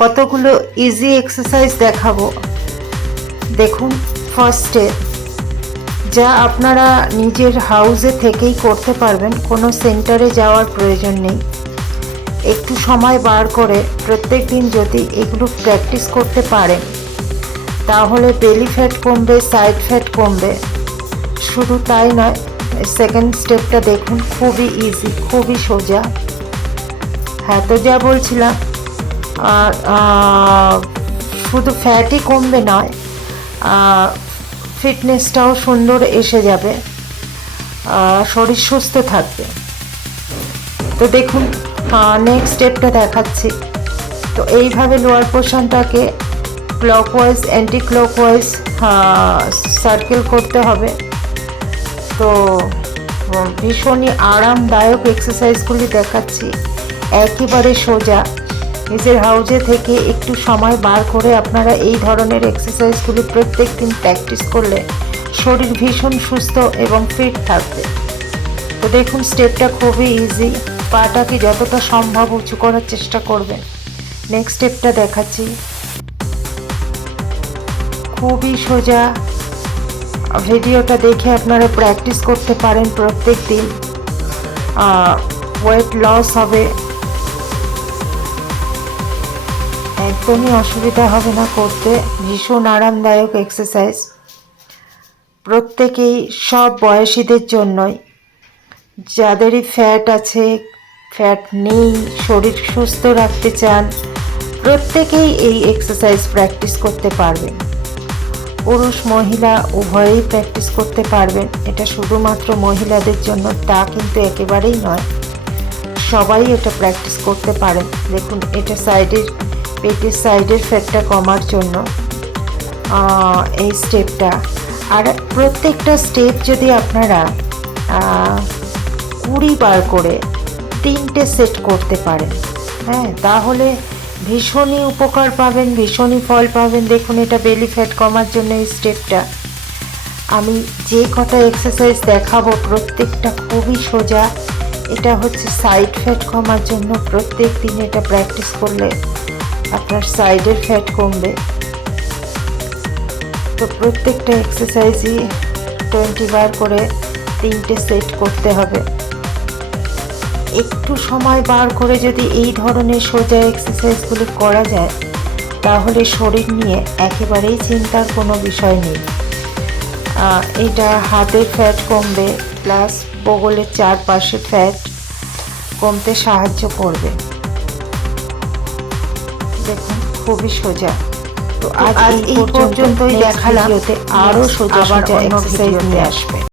কতগুলো easy exercise দেখাবো। দেখুন, ফার্স্টে যা আপনারা নিজের হাউসে থেকেই করতে পারবেন, কোনো সেন্টারে যাওয়ার প্রয়োজন নেই। একটু সময় বার করে প্রত্যেক দিন যদি এগুলো প্র্যাকটিস করতে পারেন তাহলে বেলি ফ্যাট কমবে, সাইড ফ্যাট কমবে। শুধু তাই নয়, সেকেন্ড স্টেপটা দেখুন, খুবই ইজি, খুবই সোজা। হ্যাঁ, তো যা বলছিলাম, শুধু ফ্যাটই কমবে নয়, ফিটনেসটাও সুন্দর এসে যাবে, শরীর সুস্থ থাকবে। তো দেখুন, নেক্সট স্টেপটা দেখাচ্ছি। তো এইভাবে লোয়ার পোর্শনটাকে ক্লকওয়াইজ অ্যান্টি ক্লকওয়াইজ সার্কেল করতে হবে। তো ভীষণই আরামদায়ক এক্সারসাইজগুলি দেখাচ্ছি, একেবারে সোজা। নিজের হাউসে থেকে একটু সময় বার করে আপনারা এই ধরনের এক্সারসাইজগুলি প্রত্যেক দিন প্র্যাকটিস করলে শরীর ভীষণ সুস্থ এবং ফিট থাকবে। তো দেখুন, স্টেপটা খুবই ইজি, পাটাকে যতটা সম্ভব উঁচু করার চেষ্টা করবেন। নেক্সট স্টেপটা দেখাচ্ছি, খুবই সোজা। ভিডিওটা দেখে আপনারা প্র্যাকটিস করতে পারেন প্রত্যেক দিন, ওয়েট লস হবে, একদমই অসুবিধা হবে না করতে। ভীষণ আরামদায়ক এক্সারসাইজ, প্রত্যেকেই, সব বয়সীদের জন্যই। যাদেরই ফ্যাট আছে, ফ্যাট নেই, শরীর সুস্থ রাখতে চান, প্রত্যেকেই এই এক্সারসাইজ প্র্যাকটিস করতে পারবেন। পুরুষ মহিলা উভয়েই প্র্যাকটিস করতে পারবেন। এটা শুধুমাত্র মহিলাদের জন্য তা কিন্তু একেবারেই নয়, সবাই এটা প্র্যাকটিস করতে পারেন। দেখুন, এটা পেটের সাইডের ফ্যাটটা কমার জন্য এই স্টেপটা। আর প্রত্যেকটা স্টেপ যদি আপনারা 20 বার করে 3টে সেট করতে পারেন, হ্যাঁ, তাহলে ভীষণই উপকার পাবেন, ভীষণই ফল পাবেন। দেখুন, এটা বেলি ফ্যাট কমার জন্য এই স্টেপটা। আমি যে কটা এক্সারসাইজ দেখাবো প্রত্যেকটা খুবই সোজা। এটা হচ্ছে সাইড ফ্যাট কমার জন্য। প্রত্যেক দিন এটা প্র্যাকটিস করলে আপনার সাইডের ফ্যাট কমবে। তো প্রত্যেকটা এক্সারসাইজই 20 বার করে 3টে সেট করতে হবে। একটু সময় বার করে যদি এই ধরনের সোজা এক্সারসাইজগুলি করা যায় তাহলে শরীর নিয়ে একেবারেই চিন্তার কোনো বিষয় নেই। এটা হাতের ফ্যাট কমবে, প্লাস বগলের চারপাশে ফ্যাট কমতে সাহায্য করবে। দেখুন, খুবই সোজা। তো আজ এই পর্যন্তই দেখালাম, আরও সোজা সোজা এক্সারসাইজ নিয়ে আসবে।